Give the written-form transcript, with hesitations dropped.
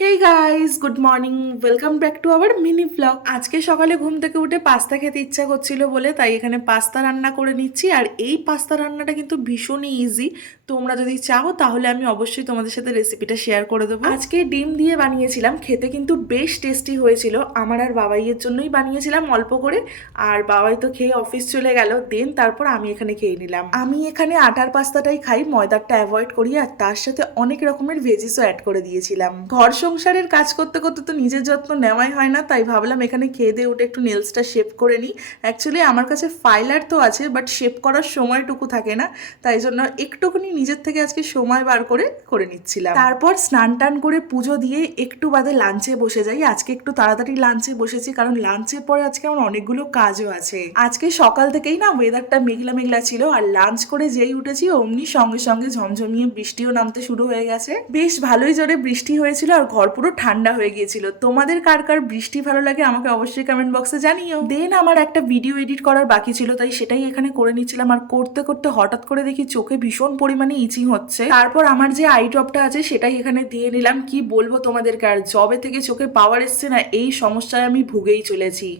Hey guys, good morning. Welcome back to our mini blog. আজকে সকালে ঘুম থেকে উঠে পাস্তা খেতে ইচ্ছা করছিল বলে তাই এখানে পাস্তা রান্না করে নিচ্ছি। আর এই পাস্তা রান্নাটা কিন্তু ভীষণই ইজি। তোমরা যদি চাও তাহলে আমি অবশ্যই তোমাদের সাথে রেসিপিটা শেয়ার করে দেবো। আজকে ডিম দিয়ে বানিয়েছিলাম, খেতে কিন্তু বেশ টেস্টি হয়েছিল। আমার আর বাবাইয়ের জন্যই বানিয়েছিলাম অল্প করে। আর বাবাই তো খেয়ে অফিস চলে গেল, দেন তারপর আমি এখানে খেয়ে নিলাম। আমি এখানে আটার পাস্তাটাই খাই, ময়দারটা অ্যাভয়েড করি। আর তার সাথে অনেক রকমের ভেজিসও অ্যাড করে দিয়েছিলাম। ঘর সংসারের কাজ করতে করতে তো নিজের যত্ন নেওয়াই হয় না, তাই ভাবলাম এখানে খেয়ে দিয়ে উঠে একটু নেলসটা শেপ করে নিই। অ্যাকচুয়ালি আমার কাছে ফাইলার তো আছে, বাট শেপ করার সময়টুকু থাকে না, তাই জন্য একটুখানি নিজের থেকে আজকে সময় বার করে করে নিচ্ছিলাম। তারপর স্নান টান করে পুজো দিয়ে একটু বাদে লাঞ্চে বসে যাই। আজকে একটু তাড়াতাড়ি লাঞ্চে বসেছি, কারণ লাঞ্চের পরে আজকে আমার অনেকগুলো কাজও আছে। আজকে সকাল থেকেই না ওয়েদারটা মেঘলা মেঘলা ছিল, আর লাঞ্চ করে যেই উঠেছি অমনি সঙ্গে সঙ্গে ঝমঝমিয়ে বৃষ্টিও নামতে শুরু হয়ে গেছে। বেশ ভালোই জোরে বৃষ্টি হয়েছিল, আর ঘর পুরো ঠান্ডা হয়ে গিয়েছিল। তোমাদের কার কার বৃষ্টি ভালো লাগে আমাকে অবশ্যই কমেন্ট বক্সে জানিও। দেন আমার একটা ভিডিও এডিট করার বাকি ছিল, তাই সেটাই এখানে করে নিচ্ছিলাম। আর করতে করতে হঠাৎ করে দেখি চোখে ভীষণ পরিমাণে ইচিং হচ্ছে। তারপর আমার যে আই ড্রপটা আছে সেটাই এখানে দিয়ে নিলাম। কি বলবো তোমাদেরকে, আর জবে থেকে চোখে পাওয়ার এসছে না, এই সমস্যায় আমি ভুগেই চলেছি।